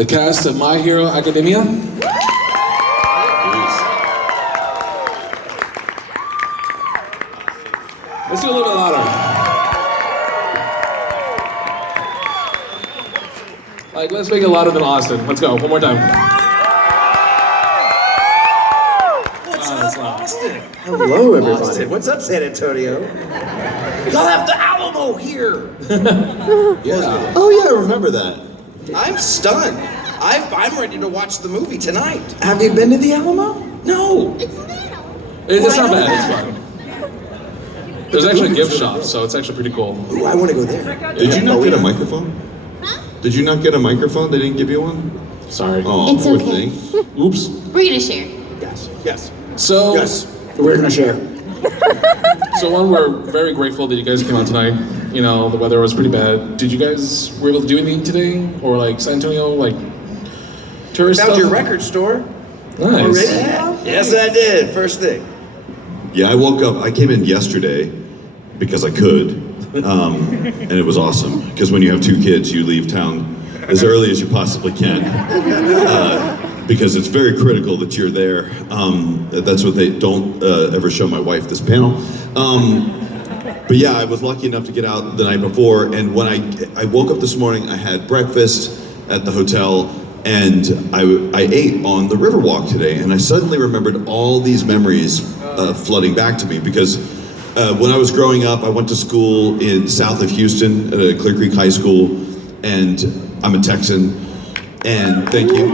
the cast of My Hero Academia. Let's do a little bit louder. Like, let's make it louder than Austin. Let's go, one more time. What's up, Austin? Hello, everybody. Austin. What's up, San Antonio? Y'all have the Alamo here. Yeah. Oh yeah, I remember that. I'm stunned. I'm ready to watch the movie tonight. Have you been to the Alamo? No. It's not bad, it's fun. There's actually a gift shop, so it's actually pretty cool. Ooh, I want to go there. Did you not get a microphone? Did you not get a microphone? They didn't give you one? Sorry. Oh, It's poor okay. thing. Oops. We're gonna share. Yes. So, Yes. We're gonna share. so one, we're very grateful that you guys came out tonight. You know, the weather was pretty bad. Did you guys were able to do anything today? Or like San Antonio, like tourist Found stuff? your record store. Nice. Already? Yes, I did. First thing. Yeah, I woke up, I came in yesterday because I could, and it was awesome. Because when you have 2 kids, you leave town as early as you possibly can. Because it's very critical that you're there. That's what they don't ever show my wife, this panel. But yeah, I was lucky enough to get out the night before, and when I woke up this morning, I had breakfast at the hotel, and I ate on the Riverwalk today, and I suddenly remembered all these memories flooding back to me, because when I was growing up, I went to school in south of Houston at Clear Creek High School, and I'm a Texan, and thank you.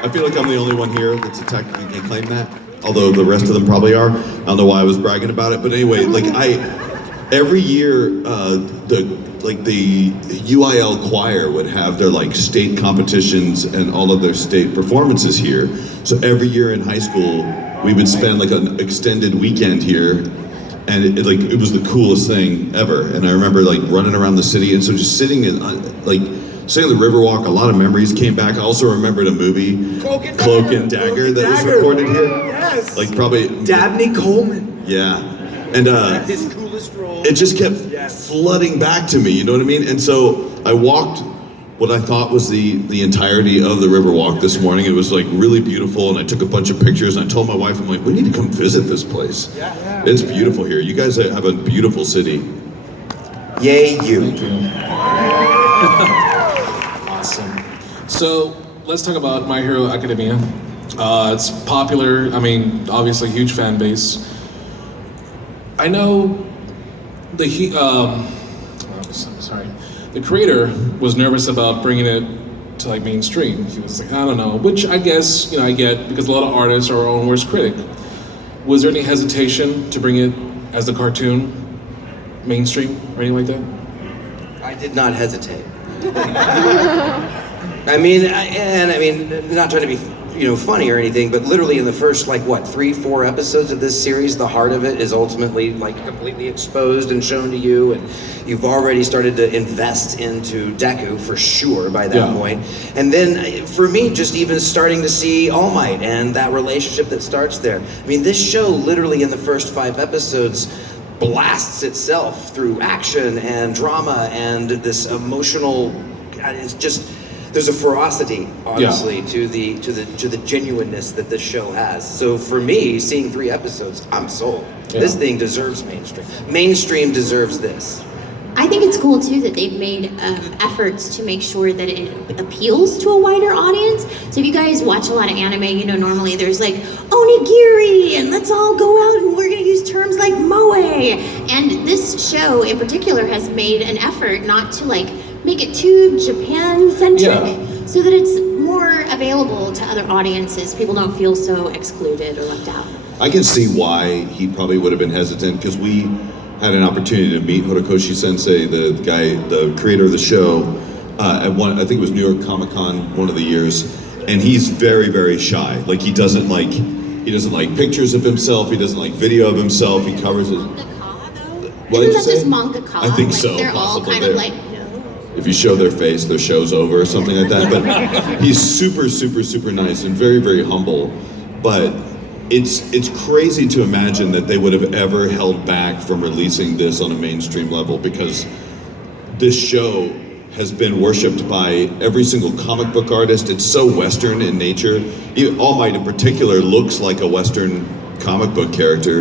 I feel like I'm the only one here that's a Texan and can claim that, although the rest of them probably are. I don't know why I was bragging about it, but anyway, like every year, the UIL choir would have their like state competitions and all of their state performances here. So every year in high school, we would spend like an extended weekend here, and it was the coolest thing ever. And I remember like running around the city, and so just sitting in sitting on the Riverwalk, a lot of memories came back. I also remembered a movie, Cloak and Dagger, that was recorded here. Yes. Like probably Dabney Coleman. yeah, and His coolest role. it just kept Yes. flooding back to me, you know what I mean? And so I walked what I thought was the entirety of the Riverwalk this morning. It was like really beautiful, and I took a bunch of pictures, and I told my wife, I'm like, we need to come visit this place. Yeah. It's beautiful here. You guys have a beautiful city. Yay, you. Thank you. Awesome. So let's talk about My Hero Academia. It's popular. I mean, obviously, huge fan base. I know the creator was nervous about bringing it to like mainstream. He was like, I don't know, which I guess I get, because a lot of artists are our own worst critic. Was there any hesitation to bring it as a cartoon mainstream or anything like that? I did not hesitate. I mean, not trying to be, funny or anything, but literally in the first 3-4 episodes of this series, the heart of it is ultimately completely exposed and shown to you, and you've already started to invest into Deku for sure by that point. And then for me, just even starting to see All Might and that relationship that starts there. I mean, this show literally in the first 5 episodes blasts itself through action and drama and this emotional. It's just, there's a ferocity, honestly, to the genuineness that this show has. So for me, seeing 3 episodes, I'm sold. Yeah. This thing deserves mainstream. Mainstream deserves this. I think it's cool too that they've made efforts to make sure that it appeals to a wider audience. So if you guys watch a lot of anime, normally there's like onigiri and let's all go out and we're gonna use terms like moe. And this show in particular has made an effort not to make it too Japan-centric, so that it's more available to other audiences. People don't feel so excluded or left out. I can see why he probably would have been hesitant, because we had an opportunity to meet Horikoshi Sensei, the creator of the show, at one, I think it was New York Comic Con one of the years, and he's very, very shy. Like he doesn't like pictures of himself. He doesn't like video of himself. He covers his. What did you say? Just manga-ka? I think so. They're all kind of like. If you show their face, their show's over or something like that. But he's super, super, super nice and very, very humble. But it's crazy to imagine that they would have ever held back from releasing this on a mainstream level, because this show has been worshipped by every single comic book artist. It's so Western in nature. All Might in particular looks like a Western comic book character.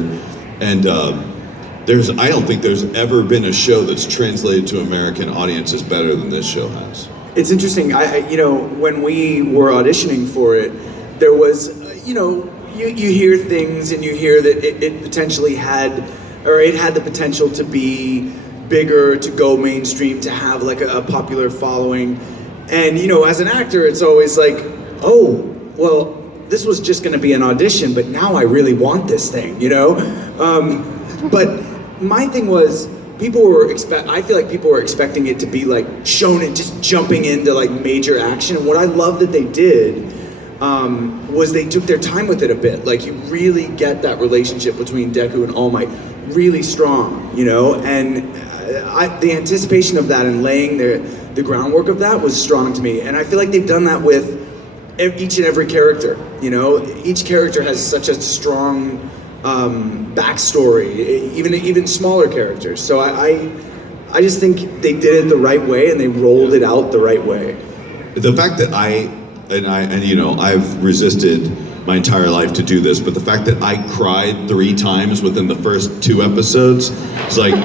And I don't think there's ever been a show that's translated to American audiences better than this show has. It's interesting. When we were auditioning for it, there was, you hear things and you hear that it potentially had, or it had the potential to be bigger, to go mainstream, to have like a popular following. And, as an actor, it's always like, oh, well, this was just going to be an audition, but now I really want this thing, But my thing was, I feel like people were expecting it to be like shonen, just jumping into like major action. And what I love that they did was they took their time with it a bit. Like you really get that relationship between Deku and All Might really strong, and the anticipation of that and laying the groundwork of that was strong to me. And I feel like they've done that with each and every character. Each character has such a strong backstory, even smaller characters. So I just think they did it the right way and they rolled it out the right way. The fact that I've resisted my entire life to do this, but the fact that I cried 3 times within the first 2 episodes, it's like,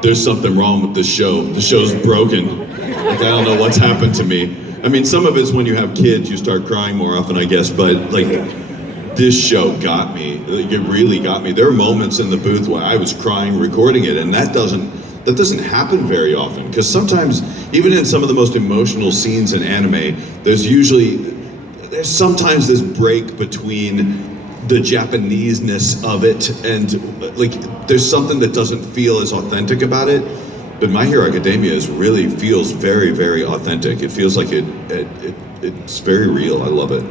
there's something wrong with this show. The show's broken. Like, I don't know what's happened to me. I mean, some of it's when you have kids, you start crying more often, I guess, but like, this show got me. Like, it really got me. There are moments in the booth where I was crying recording it, and that doesn't happen very often, because sometimes, even in some of the most emotional scenes in anime, there's sometimes this break between the Japanese-ness of it and like there's something that doesn't feel as authentic about it. But My Hero Academia really feels very, very authentic. It feels like it's very real. I love it.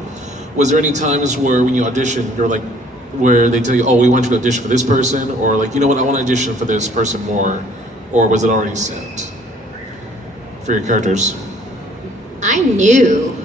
Was there any times where when you audition, you're like, where they tell you, oh, we want you to audition for this person, or like, you know what, I want to audition for this person more, or was it already set for your characters? I knew.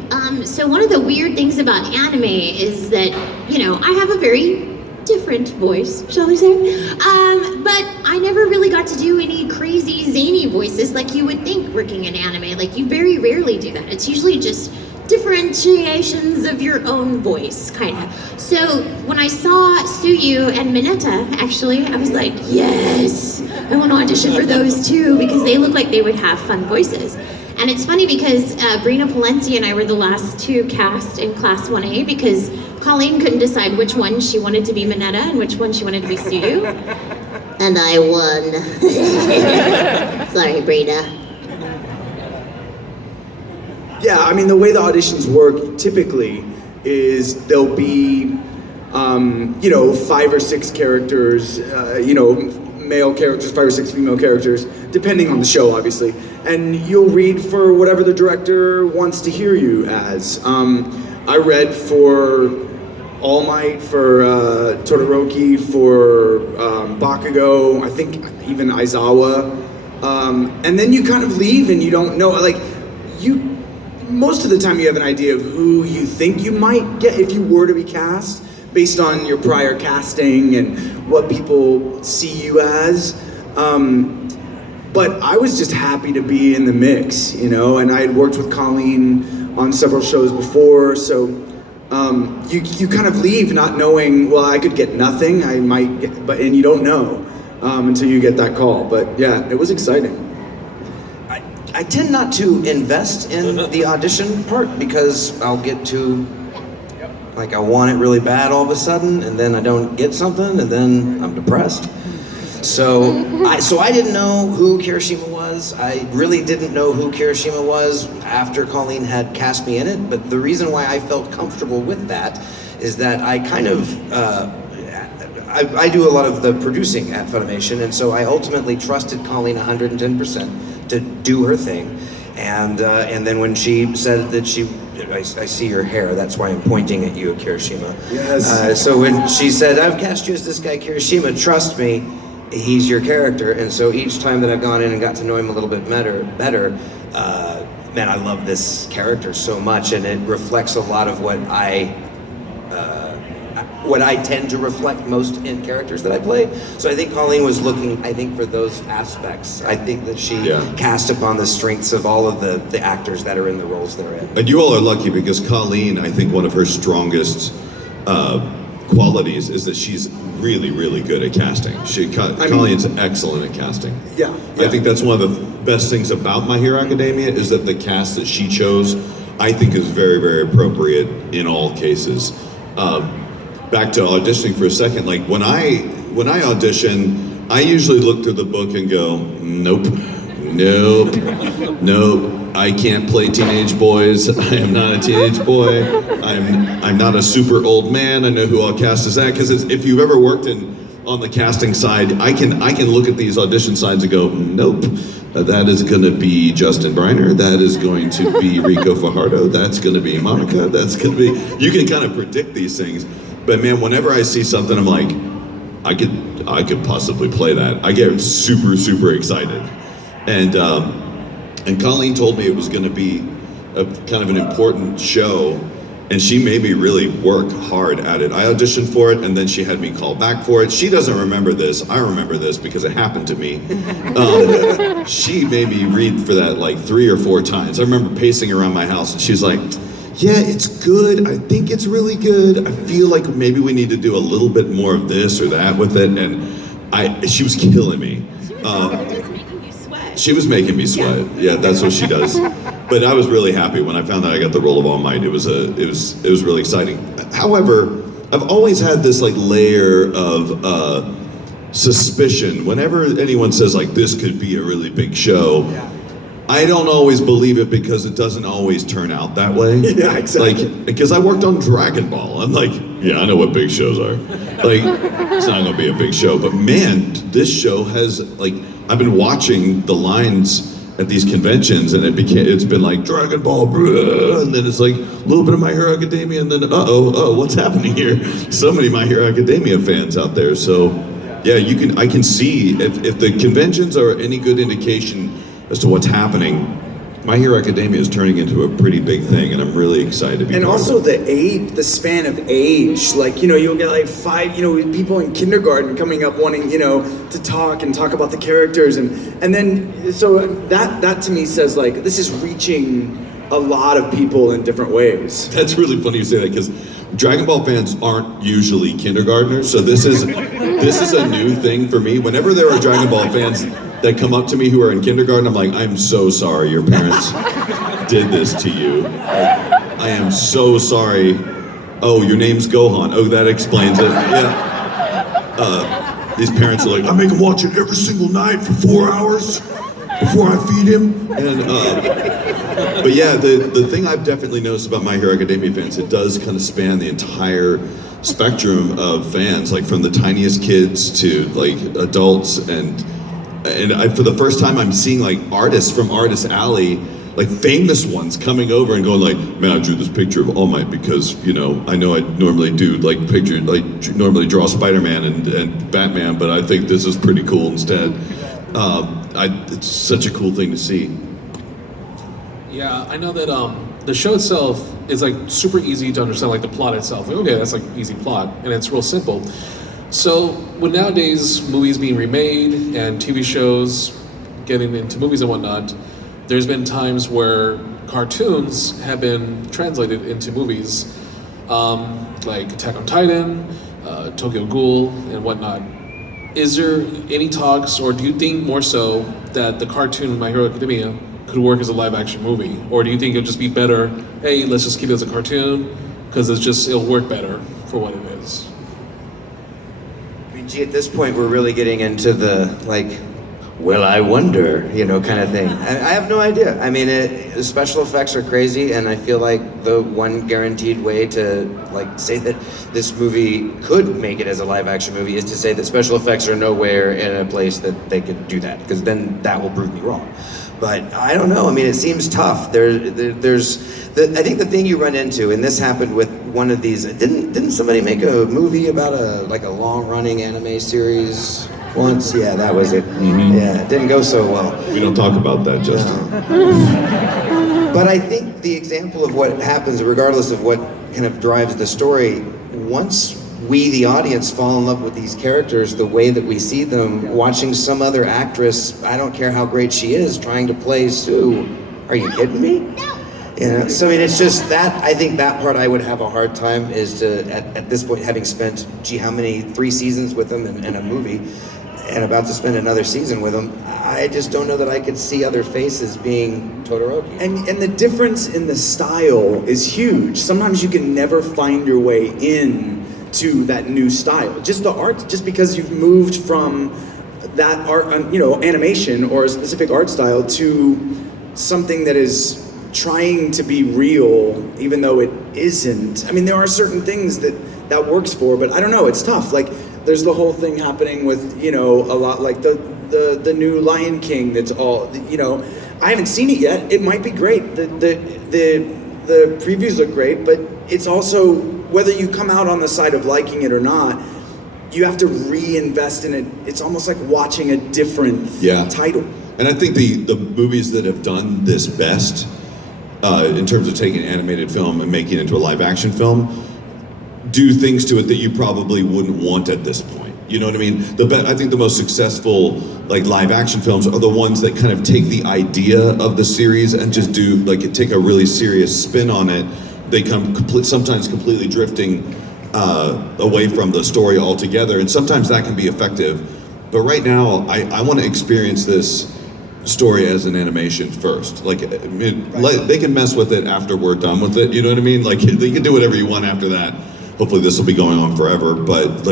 So one of the weird things about anime is that, I have a very different voice, shall we say. But I never really got to do any crazy zany voices like you would think working in anime. Like, you very rarely do that. It's usually just differentiations of your own voice, kind of. So when I saw Suyu and Mineta, actually, I was like, yes, I want to audition for those too, because they look like they would have fun voices. And it's funny because Brina Palencia and I were the last 2 cast in Class 1A because Colleen couldn't decide which one she wanted to be Mineta and which one she wanted to be Suyu. And I won. Sorry, Brina. Yeah, I mean, the way the auditions work typically is there'll be, 5 or 6 characters, male characters, 5 or 6 female characters, depending on the show, obviously. And you'll read for whatever the director wants to hear you as. I read for All Might, for Todoroki, for Bakugo, I think even Aizawa. And then you kind of leave and you don't know, most of the time you have an idea of who you think you might get if you were to be cast, based on your prior casting and what people see you as. But I was just happy to be in the mix, and I had worked with Colleen on several shows before, so you kind of leave not knowing, well, I could get nothing, I might get, and you don't know until you get that call. But yeah, it was exciting. I tend not to invest in the audition part because I'll get too, like, I want it really bad all of a sudden, and then I don't get something, and then I'm depressed. So I didn't know who Kirishima was. I really didn't know who Kirishima was after Colleen had cast me in it, but the reason why I felt comfortable with that is that I kind of, I do a lot of the producing at Funimation, and so I ultimately trusted Colleen 110% to do her thing. And then when she said that I see your hair, that's why I'm pointing at you, Kirishima. Yes. So when she said, I've cast you as this guy Kirishima, trust me, he's your character. And so each time that I've gone in and got to know him a little bit better, man, I love this character so much, and it reflects a lot of what what I tend to reflect most in characters that I play. So I think Colleen was looking, I think, for those aspects. I think that she cast upon the strengths of all of the actors that are in the roles they're in. And you all are lucky because Colleen, I think one of her strongest qualities is that she's really, really good at casting. Colleen's excellent at casting. Yeah. I think that's one of the best things about My Hero Academia is that the cast that she chose, I think, is very, very appropriate in all cases. Back to auditioning for a second, like when I audition, I usually look through the book and go, nope, I can't play teenage boys. I am not a teenage boy. I'm not a super old man. I know who I'll cast as that, because if you've ever worked on the casting side, I can look at these audition sides and go, nope, that is going to be Justin Briner. That is going to be Rico Fajardo. That's going to be Monica. That's going to be. You can kind of predict these things, but man, whenever I see something, I'm like, I could possibly play that. I get super, super excited, and Colleen told me it was going to be a kind of an important show. And she made me really work hard at it. I auditioned for it, and then she had me call back for it. She doesn't remember this. I remember this because it happened to me. She made me read for that like 3 or 4 times. I remember pacing around my house, and she's like, yeah, it's good. I think it's really good. I feel like maybe we need to do a little bit more of this or that with it. And she was killing me. Just making you sweat. She was making me sweat. Yeah, that's what she does. But I was really happy when I found out I got the role of All Might. It was really exciting. However, I've always had this like layer of suspicion. Whenever anyone says like this could be a really big show, I don't always believe it because it doesn't always turn out that way. Yeah, exactly. Like, because I worked on Dragon Ball. I'm like, yeah, I know what big shows are. Like, it's not gonna be a big show. But man, this show has like, I've been watching the lines at these conventions, and it's been like Dragon Ball, blah, and then it's like a little bit of My Hero Academia, and then what's happening here? So many My Hero Academia fans out there. So yeah, I can see if the conventions are any good indication as to what's happening, My Hero Academia is turning into a pretty big thing, and I'm really excited to be And part also of it. the span of age, like, you'll get like 5, people in kindergarten coming up wanting, to talk about the characters, and then, so that to me says like, this is reaching a lot of people in different ways. That's really funny you say that, because Dragon Ball fans aren't usually kindergartners, so this is a new thing for me. Whenever there are Dragon Ball fans that come up to me who are in kindergarten, I'm like, I'm so sorry your parents did this to you. I am so sorry. Oh, your name's Gohan. Oh, that explains it. Yeah. These parents are like, I make him watch it every single night for 4 hours before I feed him. And but yeah, the thing I've definitely noticed about My Hero Academia fans, it does kind of span the entire spectrum of fans, like from the tiniest kids to like adults, and for the first time I'm seeing like artists from Artist Alley, like famous ones coming over and going like, man, I drew this picture of All Might because, I know I normally do like pictures, like normally draw Spider-Man and Batman, but I think this is pretty cool instead. It's such a cool thing to see. Yeah, I know that the show itself is like super easy to understand, like the plot itself. Like, okay, that's like easy plot, and it's real simple. So with nowadays movies being remade and TV shows getting into movies and whatnot, there's been times where cartoons have been translated into movies, like Attack on Titan, Tokyo Ghoul, and whatnot. Is there any talks, or do you think more so that the cartoon My Hero Academia could work as a live-action movie? Or do you think it'll just be better, hey, let's just keep it as a cartoon, because it'll work better for what it is? I mean, gee, at this point, we're really getting into the, like, well, I wonder, kind of thing. I have no idea. I mean, the special effects are crazy, and I feel like the one guaranteed way to, like, say that this movie could make it as a live-action movie is to say that special effects are nowhere in a place that they could do that, because then that will prove me wrong. But I don't know. I mean, it seems tough. I think the thing you run into, and this happened with one of these. Didn't somebody make a movie about a long-running anime series once? Yeah, that was it. Mm-hmm. Yeah, it didn't go so well. We don't talk about that, Justin. But I think the example of what happens, regardless of what kind of drives the story, once we, the audience, fall in love with these characters the way that we see them, watching some other actress, I don't care how great she is, trying to play Sue. Are you kidding me? You know, so I mean, it's just that, I think that part I would have a hard time is to, at this point, having spent, how many, 3 seasons with them and a movie, and about to spend another season with them, I just don't know that I could see other faces being Todoroki. And the difference in the style is huge. Sometimes you can never find your way in to that new style. Just the art, just because you've moved from that art, animation or a specific art style to something that is trying to be real, even though it isn't. I mean, there are certain things that works for, but I don't know, it's tough. Like, there's the whole thing happening with, a lot like the new Lion King that's all, I haven't seen it yet. It might be great. The previews look great, but it's also, whether you come out on the side of liking it or not, you have to reinvest in it. It's almost like watching a different title. And I think the movies that have done this best, in terms of taking animated film and making it into a live action film, do things to it that you probably wouldn't want at this point. You know what I mean? I think the most successful like live action films are the ones that kind of take the idea of the series and just take a really serious spin on it. They come sometimes completely drifting away from the story altogether, and sometimes that can be effective. But right now, I want to experience this story as an animation first. Like, they can mess with it after we're done with it. You know what I mean? Like, they can do whatever you want after that. Hopefully, this will be going on forever. But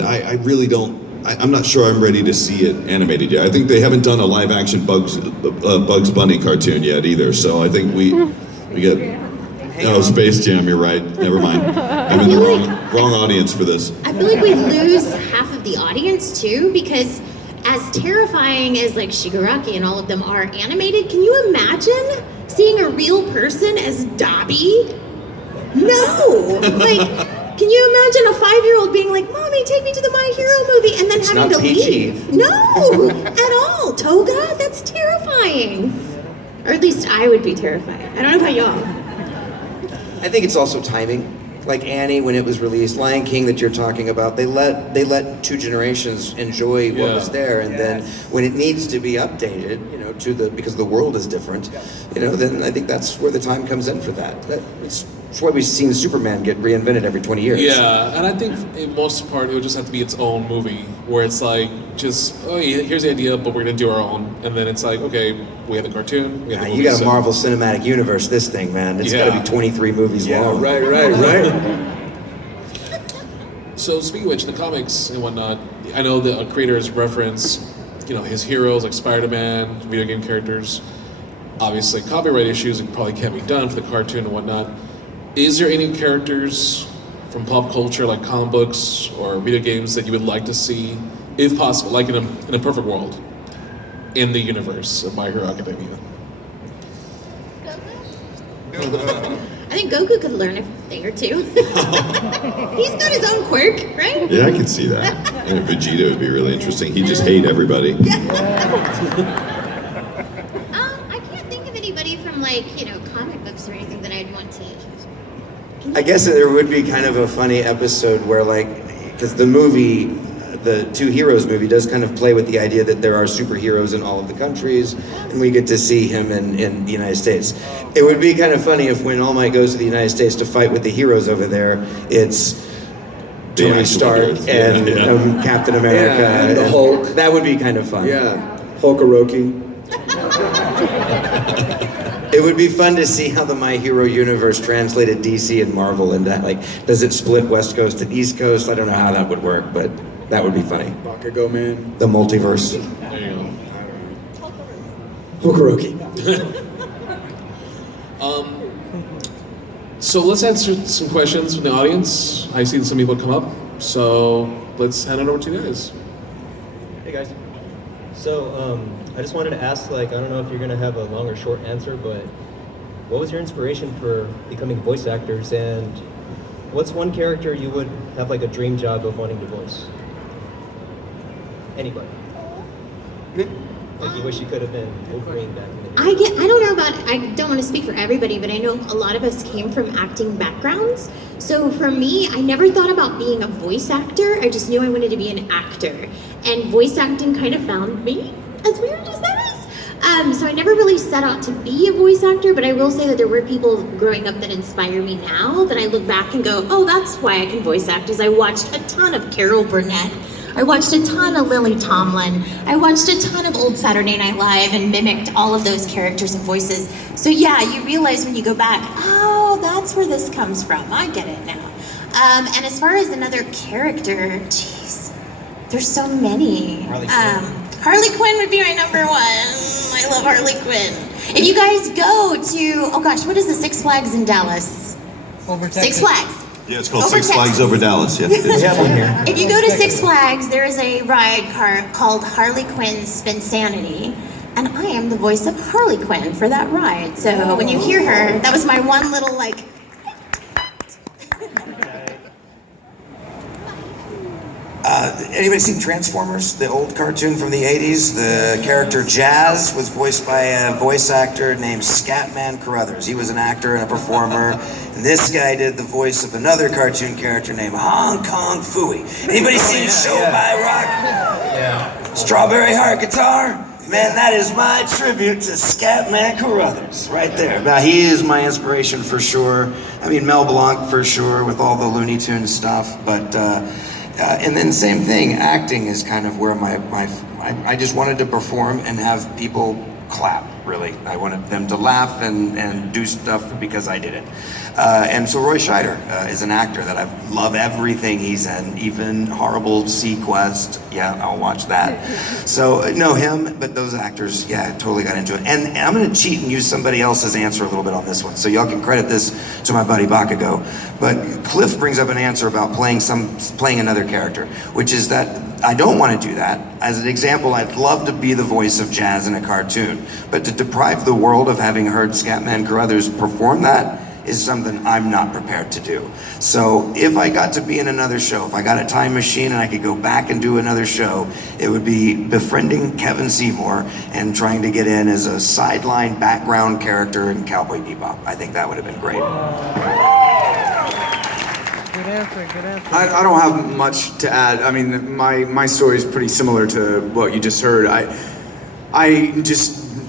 I really don't. I'm not sure I'm ready to see it animated yet. I think they haven't done a live action Bugs Bunny cartoon yet either. So I think we get. Oh, Space Jam, you're right. Never mind. I'm in the wrong audience for this. I feel like we lose half of the audience too, because as terrifying as like Shigaraki and all of them are animated, can you imagine seeing a real person as Dobby? No! Like, can you imagine a 5-year-old being like, "Mommy, take me to the My Hero movie," and then It's having not to PG. leave? No! At all. Toga? That's terrifying. Or at least I would be terrified. I don't know about y'all. I think it's also timing. Like Annie, when it was released, Lion King that you're talking about, they let 2 generations enjoy what was there, and then when it needs to be updated, because the world is different, then I think that's where the time comes in for that. That's why we've seen Superman get reinvented every 20 years. Yeah, and I think in most part it would just have to be its own movie, where it's like, here's the idea, but we're gonna do our own, and then it's like, okay, we have the cartoon, we have the movie. You got a Marvel Cinematic Universe, this thing, man. It's got to be 23 movies long. Right. So speaking of which, the comics and whatnot, I know the creators reference, his heroes like Spider-Man, video game characters. Obviously, copyright issues it probably can't be done for the cartoon and whatnot. Is there any characters from pop culture, like comic books or video games, that you would like to see, if possible, like in a perfect world, in the universe of My Hero Academia? I think Goku could learn a thing or two. He's got his own quirk, right? Yeah, I can see that. And Vegeta would be really interesting. He'd just hate everybody. I can't think of anybody from comic books or anything that I'd want to. I guess there would be kind of a funny episode where, because the movie, the Two Heroes movie, does kind of play with the idea that there are superheroes in all of the countries, and we get to see him in the United States. It would be kind of funny if when All Might goes to the United States to fight with the heroes over there, it's Tony Stark and Captain America. And the Hulk. That would be kind of fun. Yeah. Hulkaroki. It would be fun to see how the My Hero universe translated DC and Marvel into, does it split West Coast and East Coast? I don't know how that would work, but that would be funny. Bakugo Man. The multiverse. There you Hulkaroki. go. So let's answer some questions from the audience. I see some people come up, so let's hand it over to you guys. Hey guys. So I just wanted to ask, I don't know if you're gonna have a long or short answer, but what was your inspiration for becoming voice actors, and what's one character you would have a dream job of wanting to voice? Anybody. You wish you could have been Wolverine back in the day. I don't know about, I don't want to speak for everybody, but I know a lot of us came from acting backgrounds. So for me, I never thought about being a voice actor. I just knew I wanted to be an actor. And voice acting kind of found me, as weird as that is. So I never really set out to be a voice actor, but I will say that there were people growing up that inspire me now that I look back and go, oh, that's why I can voice act, is I watched a ton of Carol Burnett. I watched a ton of Lily Tomlin. I watched a ton of old Saturday Night Live and mimicked all of those characters and voices. So yeah, you realize when you go back, oh, that's where this comes from. I get it now. And as far as another character, geez, there's so many. Harley Quinn would be my number one. I love Harley Quinn. If you guys go to, oh gosh, what is the Six Flags in Dallas? Over Texas. Six Flags. Yeah, it's called Over Six Flags Texas. over Dallas. Yeah. We have one here. If you go to Six Flags, there is a ride car called Harley Quinn's Spinsanity, and I am the voice of Harley Quinn for that ride. So when you hear her, that was my one little like. Anybody seen Transformers, the old cartoon from the 80s? The character Jazz was voiced by a voice actor named Scatman Carruthers. He was an actor and a performer. And this guy did the voice of another cartoon character named Hong Kong Phooey. Anybody seen Show My Rock? Yeah. Strawberry Heart Guitar? Man, that is my tribute to Scatman Carruthers, right there. Now, he is my inspiration for sure. I mean, Mel Blanc for sure with all the Looney Tunes stuff, but and then same thing, acting is kind of where I just wanted to perform and have people clap, really. I wanted them to laugh and do stuff because I did it. And so Roy Scheider is an actor that I love everything he's in, even Horrible Sequest. Yeah, I'll watch that. So know him, but those actors, yeah, totally got into it. And I'm gonna cheat and use somebody else's answer a little bit on this one. So y'all can credit this to my buddy Bakugo. But Cliff brings up an answer about playing another character, which is that I don't want to do that. As an example, I'd love to be the voice of Jazz in a cartoon, but to deprive the world of having heard Scatman Carruthers perform that is something I'm not prepared to do. So if I got to be in another show, if I got a time machine and I could go back and do another show, it would be befriending Kevin Seymour and trying to get in as a sideline background character in Cowboy Bebop. I think that would have been great. Good answer. I don't have much to add. I mean, my story is pretty similar to what you just heard.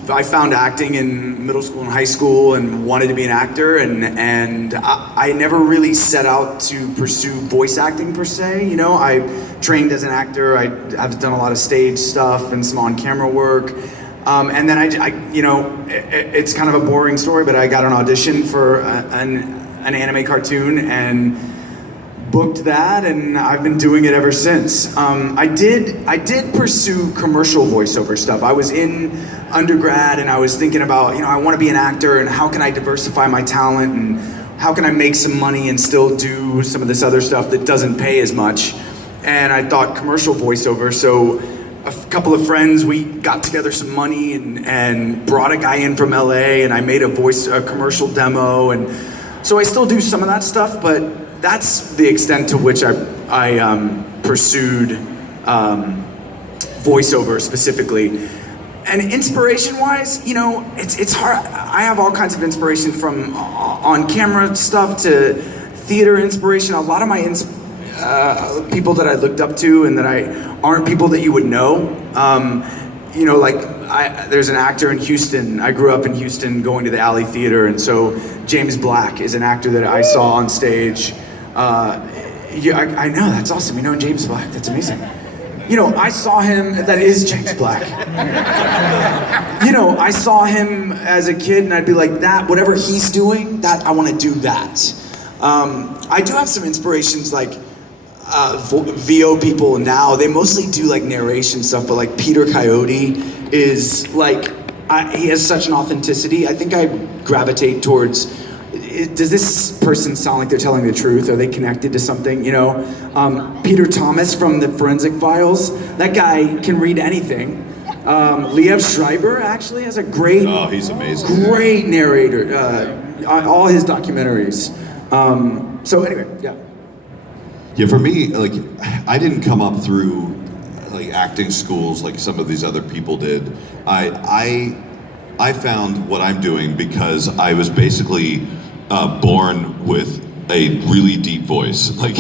I found acting in middle school and high school and wanted to be an actor, and I never really set out to pursue voice acting per se. You know, I trained as an actor. I've done a lot of stage stuff and some on-camera work. And then it's kind of a boring story, but I got an audition for an anime cartoon and booked that, and I've been doing it ever since. I did pursue commercial voiceover stuff. I was in undergrad and I was thinking about, I want to be an actor and how can I diversify my talent and how can I make some money and still do some of this other stuff that doesn't pay as much. And I thought commercial voiceover, so a couple of friends, we got together some money and brought a guy in from LA, and I made a commercial demo, and so I still do some of that stuff, but that's the extent to which I pursued voiceover specifically. And inspiration-wise, it's hard. I have all kinds of inspiration from on-camera stuff to theater inspiration. A lot of my people that I looked up to and that aren't people that you would know. There's an actor in Houston. I grew up in Houston going to the Alley Theater, and so James Black is an actor that I saw on stage. I know, that's awesome. You know James Black, that's amazing. I saw him, that is James Black. I saw him as a kid and I'd be like, that, whatever he's doing, that I want to do that. I do have some inspirations like VO people now, they mostly do like narration stuff, but like Peter Coyote is like, he has such an authenticity. I think I gravitate towards, does this person sound like they're telling the truth? Are they connected to something, Peter Thomas from the Forensic Files, that guy can read anything. Liev Schreiber actually has a great, he's amazing. Great narrator, on all his documentaries. So anyway, yeah. Yeah, for me, like, I didn't come up through like acting schools like some of these other people did. I I found what I'm doing because I was basically born with a really deep voice. Like,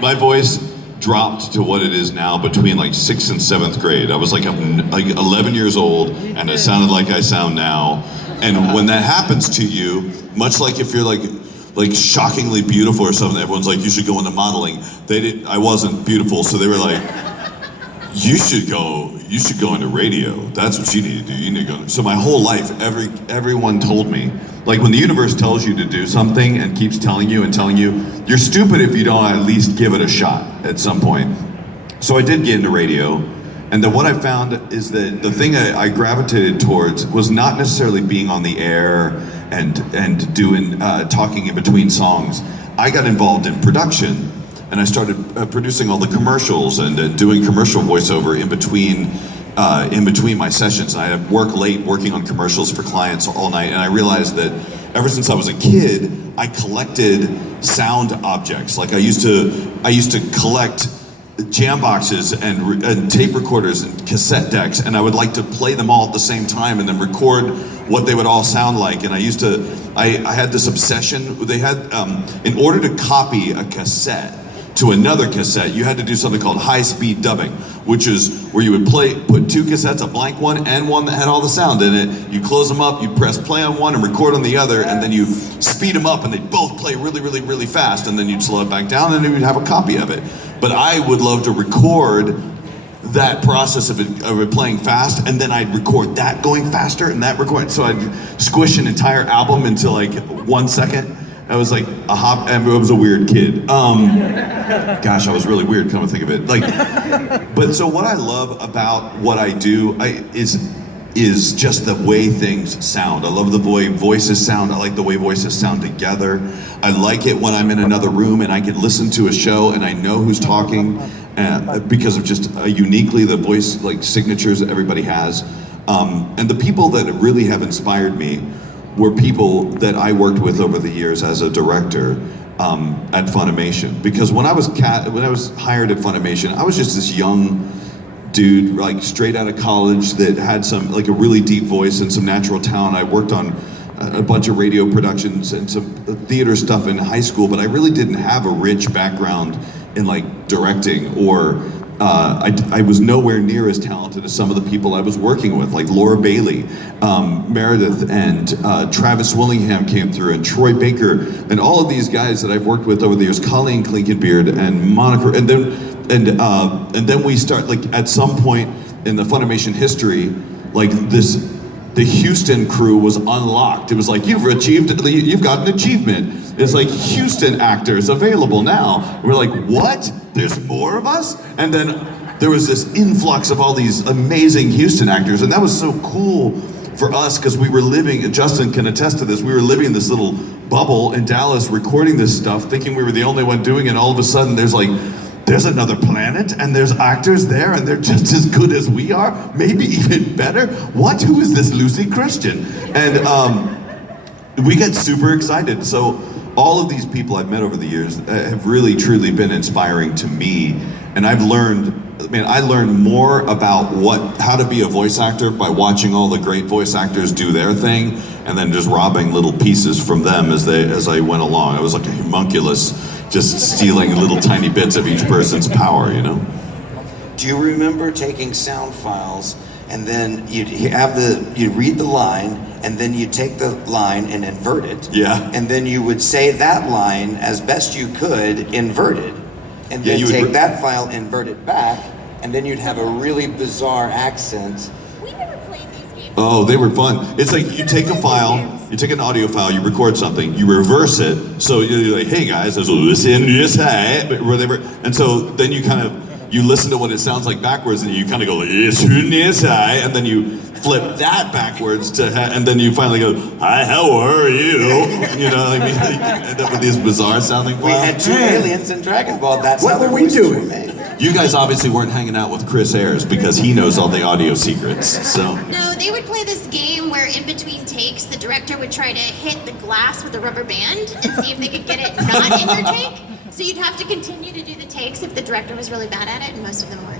my voice dropped to what it is now between like 6th and 7th grade. I was like 11 years old, and I sounded like I sound now. And when that happens to you, much like if you're like shockingly beautiful or something, everyone's like, you should go into modeling. I wasn't beautiful, so they were like, you should go into radio. That's what you need to do. You need to go. So my whole life, everyone told me, like when the universe tells you to do something and keeps telling you, you're stupid if you don't at least give it a shot at some point. So I did get into radio, and then what I found is that the thing I gravitated towards was not necessarily being on the air and doing talking in between songs. I got involved in production, and I started producing all the commercials and doing commercial voiceover in between my sessions. And I'd work late working on commercials for clients all night, and I realized that ever since I was a kid, I collected sound objects. Like I used to collect jam boxes and tape recorders and cassette decks, and I would like to play them all at the same time and then record what they would all sound like. And I had this obsession. They had, in order to copy a cassette to another cassette, you had to do something called high-speed dubbing, which is where you would put two cassettes, a blank one and one that had all the sound in it. You close them up, you press play on one and record on the other, and then you speed them up and they'd both play really, really, really fast, and then you'd slow it back down and then you'd have a copy of it. But I would love to record that process of it playing fast, and then I'd record that going faster and that record. So I'd squish an entire album into like 1 second. I was like I was a weird kid. Gosh, I was really weird, come to think of it. But so what I love about what I do is just the way things sound. I love the way voices sound. I like the way voices sound together. I like it when I'm in another room and I can listen to a show and I know who's talking because of just uniquely the voice signatures that everybody has. And the people that really have inspired me were people that I worked with over the years as a director at Funimation. Because when I was hired at Funimation, I was just this young dude, straight out of college, that had some a really deep voice and some natural talent. I worked on a bunch of radio productions and some theater stuff in high school, but I really didn't have a rich background in directing, or I was nowhere near as talented as some of the people I was working with, like Laura Bailey, Meredith, and Travis Willingham came through, and Troy Baker, and all of these guys that I've worked with over the years, Colleen Klinkenbeard and Monica, and then we start at some point in the Funimation history, the Houston crew was unlocked. It was you've got an achievement. It's Houston actors available now. We're like, what? There's more of us? And then there was this influx of all these amazing Houston actors, and that was so cool for us because we were living, and Justin can attest to this, we were living in this little bubble in Dallas recording this stuff, thinking we were the only one doing it, and all of a sudden there's another planet, and there's actors there, and they're just as good as we are, maybe even better. What? Who is this Lucy Christian? And we got super excited. So all of these people I've met over the years have really, truly been inspiring to me. And I learned more about how to be a voice actor by watching all the great voice actors do their thing, and then just robbing little pieces from them as I went along. I was like a homunculus, just stealing little tiny bits of each person's power, Do you remember taking sound files and then you'd read the line, and then you'd take the line and invert it? Yeah. And then you would say that line as best you could inverted, and then take that file, invert it back, and then you'd have a really bizarre accent. We never played these games. Oh, they were fun. It's you take a file, you take an audio file, you record something, you reverse it, so you're like, hey guys, there's a listen, yes, hey, whatever. And so then you listen to what it sounds like backwards, and you kind of go, yes, hi, and then you flip that backwards and then you finally go, hi, how are you? You end up with these bizarre sounding files. We had two aliens in Dragon Ball. That's What how the were we voices doing? were made. You guys obviously weren't hanging out with Chris Ayers because he knows all the audio secrets, so. No, they would play this game where in between takes, the director would try to hit the glass with a rubber band and see if they could get it not in your take. So you'd have to continue to do the takes if the director was really bad at it, and most of them were.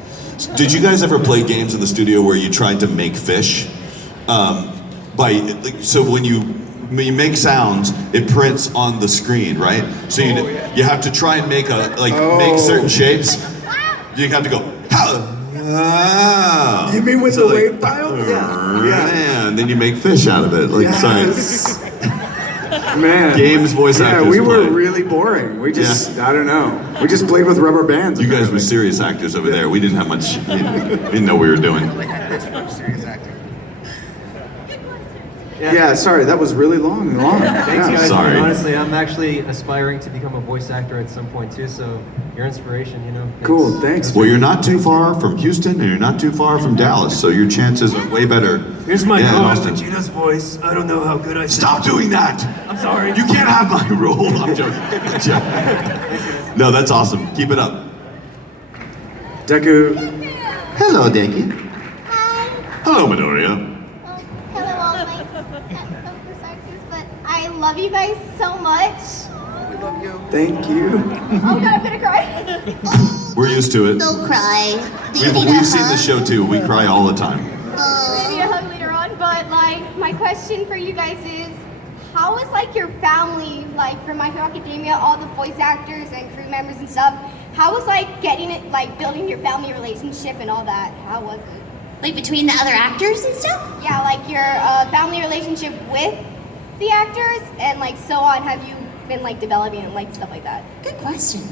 Did you guys ever play games in the studio where you tried to make fish? So when you make sounds, it prints on the screen, right? So you have to try and make make certain shapes. You have to go. You mean with the wave file? Yeah. And then you make fish out of it. Yes. Man. Games, voice actors. Yeah, we were play. really boring. We just, I don't know. We just played with rubber bands. You guys were serious actors over there. We didn't have much. We didn't know what we were doing. Yeah, sorry, that was really long. Thanks, guys. Sorry. And honestly, I'm actually aspiring to become a voice actor at some point too. So your inspiration, Thanks. Cool, thanks. Well, you're not too far from Houston, and you're not too far from Dallas, so your chances are way better. Here's my in co-host Austin. Vegeta's voice. I don't know how good I Stop doing that! I'm sorry. You can't have my role. I'm joking. No, that's awesome. Keep it up. Deku. Hello, Decky. Hi. Hello, Midoriya. Hello, all my perspectives, but I love you guys so much. Thank you. Oh god, I'm gonna cry. We're used to it. Don't cry. Do you need a We've seen hug? the show too. We cry all the time. Maybe a hug later on, but my question for you guys is, how is your family, for My Hero Academia, all the voice actors and crew members and stuff, how was getting it, building your family relationship and all that? How was it? Between the other actors and stuff? Yeah, your family relationship with the actors and so on. Have you been developing and stuff like that? Good question.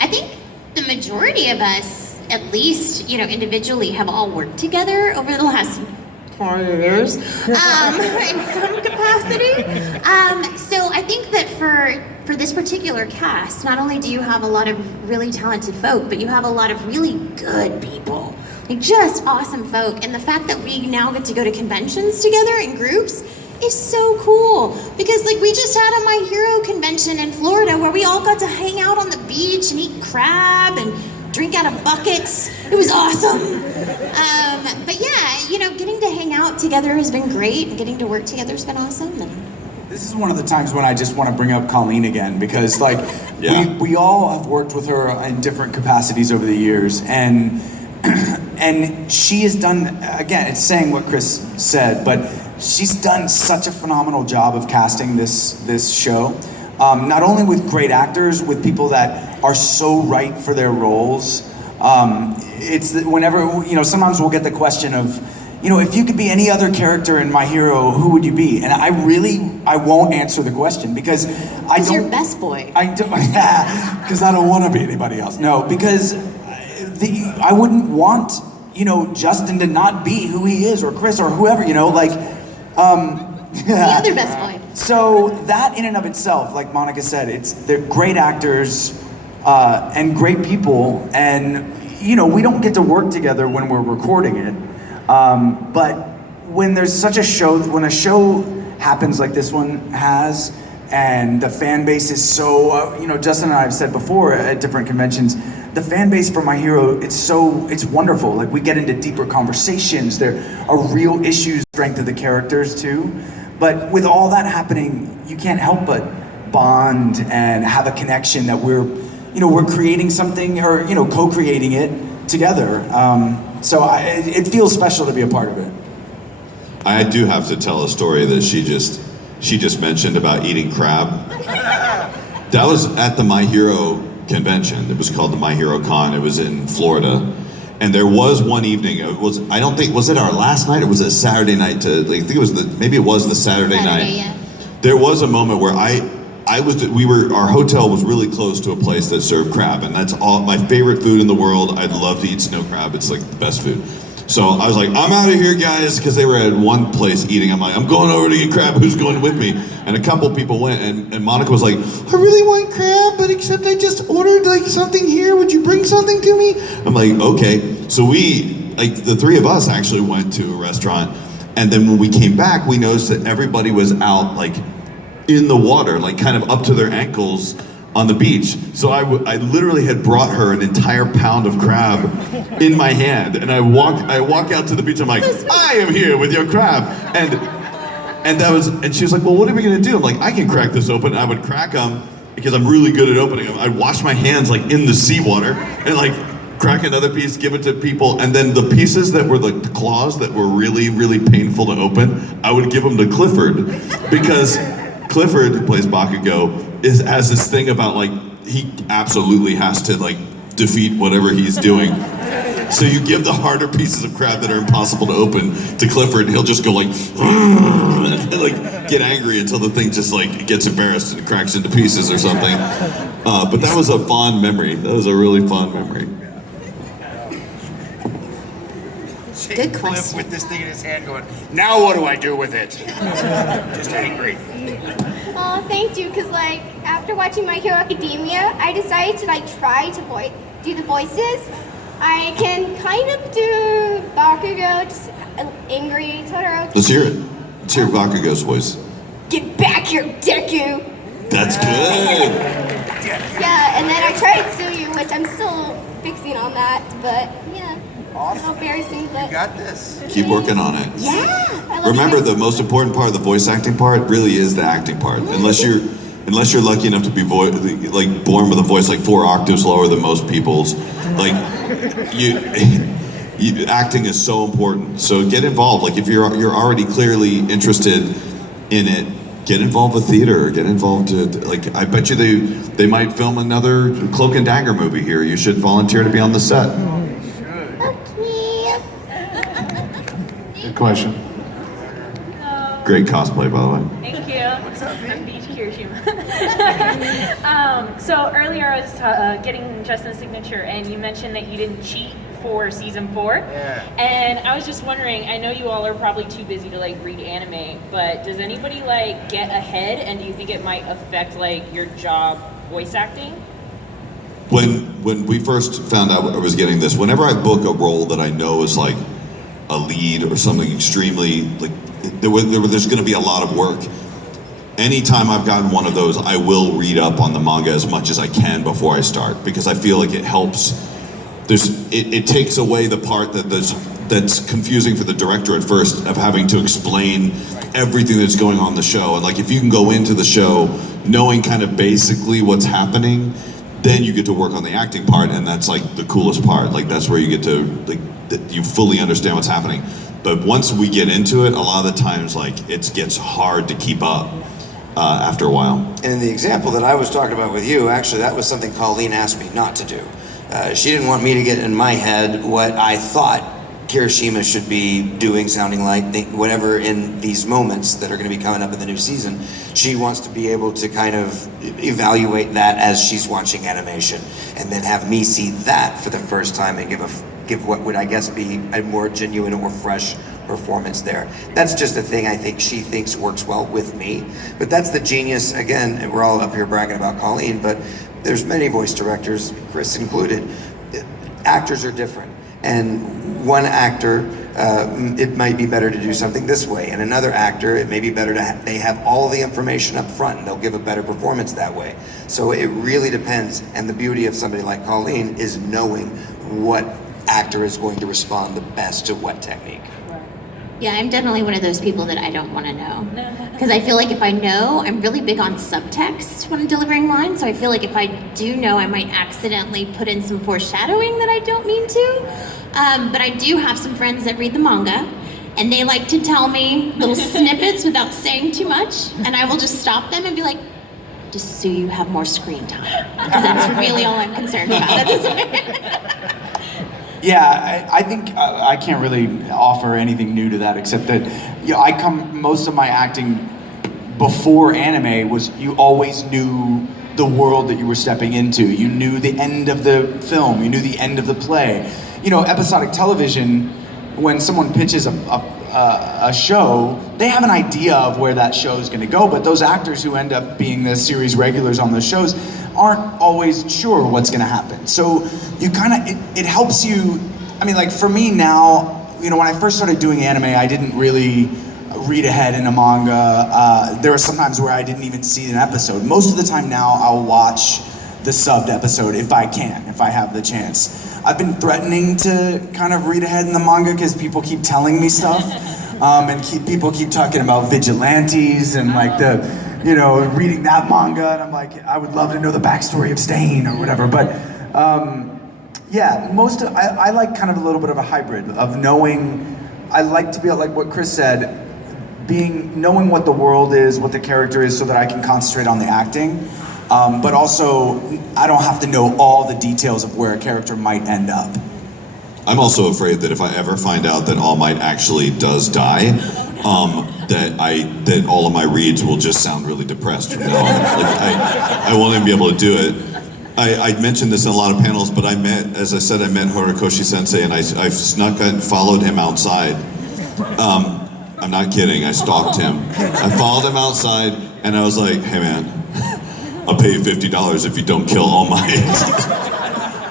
I think the majority of us, at least, individually, have all worked together over the last 4 years, in some capacity. So I think that for this particular cast, not only do you have a lot of really talented folk, but you have a lot of really good people. Just awesome folk. And the fact that we now get to go to conventions together in groups is so cool. Because we just had a My Hero convention in Florida where we all got to hang out on the beach and eat crab and drink out of buckets. It was awesome. But yeah, getting to hang out together has been great, and getting to work together has been awesome. And this is one of the times when I just want to bring up Colleen again, because Yeah. we all have worked with her in different capacities over the years, and she has done, again, it's saying what Chris said, but she's done such a phenomenal job of casting this show. Not only with great actors, with people that are so right for their roles. Whenever, sometimes we'll get the question of, if you could be any other character in My Hero, who would you be? And I won't answer the question because I don't. you're best boy. I don't, because I don't want to be anybody else. No, because I wouldn't want, Justin to not be who he is, or Chris, or whoever, The other best boy. So that in and of itself, like Monica said, they're great actors and great people, and we don't get to work together when we're recording it. But when there's such a show, when a show happens like this one has, and the fan base is so, Justin and I have said before at different conventions, the fan base for My Hero, it's wonderful. We get into deeper conversations. There are real issues, strength of the characters too. But with all that happening, you can't help but bond and have a connection that we're creating something, or co-creating it together. So it feels special to be a part of it. I do have to tell a story that she just mentioned about eating crab. That was at the My Hero convention. It was called the My Hero Con. It was in Florida. And there was one evening, was it our last night, or was it a Saturday night maybe it was the Saturday night. Yeah. There was a moment where our hotel was really close to a place that served crab, and that's all my favorite food in the world. I'd love to eat snow crab. It's the best food. So I was like, I'm out of here, guys, because they were at one place eating. I'm like, I'm going over to get crab. Who's going with me? And a couple people went, and Monica was like, I really want crab, but except I just ordered something here. Would you bring something to me? I'm like, okay. So the three of us actually went to a restaurant, and then when we came back, we noticed that everybody was out in the water, kind of up to their ankles on the beach. So I literally had brought her an entire pound of crab in my hand, and I walk out to the beach. I'm like, I am here with your crab, and she was like, well, what are we gonna do? I'm like, I can crack this open. I would crack them because I'm really good at opening them. I'd wash my hands in the seawater, and crack another piece, give it to people, and then the pieces that were the claws that were really, really painful to open, I would give them to Clifford, because Clifford, who plays Bakugo, has this thing about like, he absolutely has to like defeat whatever he's doing. So you give the harder pieces of crab that are impossible to open to Clifford, and he'll just go like, and like get angry until the thing just like gets embarrassed and cracks into pieces or something. But that was a fond memory. That was a really fond memory. Good Cliff question. with this thing in his hand going, now what do I do with it? Just angry. Oh, thank you, because like after watching My Hero Academia, I decided to like try to do the voices. I can kind of do Bakugo, just angry, Totoro. Let's hear it. Let's hear Bakugo's voice. Get back here, Deku! That's good. Yeah, and then I tried Tsuyu, which I'm still fixing on that, but yeah. Awesome. It's embarrassing, You but got this. Keep working on it. yeah. I love Remember, you guys. the most important part of the voice acting part really is the acting part. Unless you're lucky enough to be like born with a voice like 4 octaves lower than most people's, like acting is so important. So get involved. Like if you're already clearly interested in it, get involved with theater. Get involved. Like I bet you they might film another Cloak and Dagger movie here. You should volunteer to be on the set. Okay. Good question. Great cosplay, by the way. Thank you. I'm Beach Kirishima. So earlier I was getting Justin's signature, and you mentioned that you didn't cheat for season 4. Yeah. And I was just wondering, I know you all are probably too busy to like read anime, but does anybody like get ahead, and do you think it might affect like your job voice acting? When we first found out I was getting this, whenever I book a role that I know is like a lead or something extremely like there's going to be a lot of work. Anytime I've gotten one of those, I will read up on the manga as much as I can before I start, because I feel like it helps. It takes away the part that's confusing for the director at first, of having to explain everything that's going on in the show. And like if you can go into the show knowing kind of basically what's happening, then you get to work on the acting part, and that's like the coolest part. Like that's where you get to like that you fully understand what's happening. But once we get into it, a lot of the times like it gets hard to keep up after a while. And in the example that I was talking about with you, actually, that was something Colleen asked me not to do. She didn't want me to get in my head what I thought Kirishima should be doing, sounding like, whatever in these moments that are going to be coming up in the new season. She wants to be able to kind of evaluate that as she's watching animation, and then have me see that for the first time and give what would I guess be a more genuine or fresh performance there. That's just a thing I think she thinks works well with me. But that's the genius, again, and we're all up here bragging about Colleen, but there's many voice directors, Chris included. Actors are different. And one actor, it might be better to do something this way. And another actor, it may be better to they have all the information up front, and they'll give a better performance that way. So it really depends. And the beauty of somebody like Colleen is knowing what actor is going to respond the best to what technique. Yeah, I'm definitely one of those people that I don't want to know. Because I feel like if I know, I'm really big on subtext when I'm delivering lines. So I feel like if I do know, I might accidentally put in some foreshadowing that I don't mean to. But I do have some friends that read the manga, and they like to tell me little snippets without saying too much. And I will just stop them and be like, just so you have more screen time. Because that's really all I'm concerned about at this point. Yeah, I think I can't really offer anything new to that, except that most of my acting before anime was you always knew the world that you were stepping into. You knew the end of the film, you knew the end of the play. You know, episodic television, when someone pitches a show, they have an idea of where that show is going to go, but those actors who end up being the series regulars on those shows aren't always sure what's going to happen. So you kind of, it helps you. I mean, like for me now, you know, when I first started doing anime, I didn't really read ahead in a manga. There were some times where I didn't even see an episode. Most of the time now, I'll watch the subbed episode if I can, if I have the chance. I've been threatening to kind of read ahead in the manga because people keep telling me stuff, and people keep talking about vigilantes and like reading that manga, and I'm like, I would love to know the backstory of Stain or whatever. But Yeah, I like kind of a little bit of a hybrid of knowing. I like to be like what Chris said, knowing what the world is, what the character is, so that I can concentrate on the acting. But also, I don't have to know all the details of where a character might end up. I'm also afraid that if I ever find out that All Might actually does die, that all of my reads will just sound really depressed from now on. Like, I won't even be able to do it. I mentioned this in a lot of panels, but I met Horikoshi Sensei, and I've snuck and followed him outside. I'm not kidding, I stalked him. I followed him outside, and I was like, hey man, I'll pay you $50 if you don't kill All Might.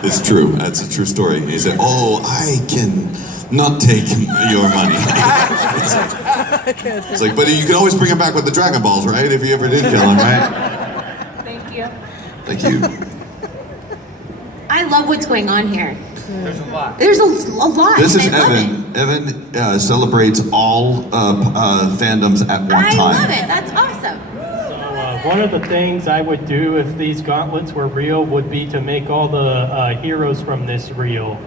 It's true, that's a true story. And he said, oh, I can not take your money. It's like, but you can always bring him back with the Dragon Balls, right? If you ever did kill him, right? Thank you. Thank you. I love what's going on here. There's a lot. There's a lot. This is and I love Evan. Evan celebrates all fandoms at one I time. love it. That's awesome. So one of the things I would do if these gauntlets were real would be to make all the heroes from this real.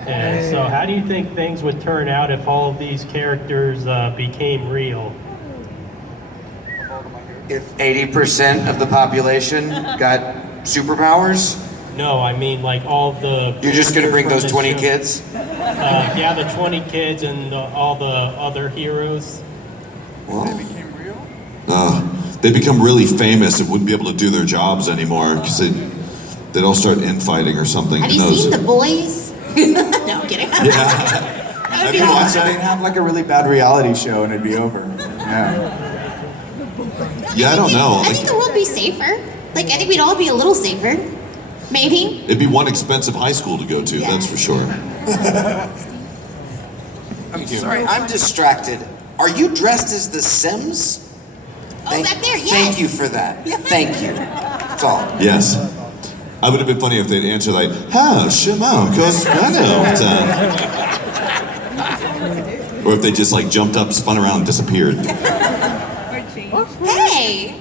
And so how do you think things would turn out if all of these characters became real? If 80% of the population got superpowers, No, I mean like all the... you're just gonna bring from those this 20 show. kids? Yeah, the 20 kids and all the other heroes. Well, They become really famous and wouldn't be able to do their jobs anymore because they'd all start infighting or something. Have Who you knows? seen The Boys? No, I'm kidding. Yeah. Have you watched it? They'd have like a really bad reality show and it'd be over. Yeah. Yeah, I don't know. I think the world would be safer. Like, I think we'd all be a little safer. Maybe. It'd be one expensive high school to go to, that's for sure. I'm sorry, I'm distracted. Are you dressed as the Sims? Back there, yes. Thank you for that. Thank you. That's all. Yes. I would have been funny if they'd answer like, "Ha, Shimo, or if they just like jumped up, spun around, and disappeared. Hey!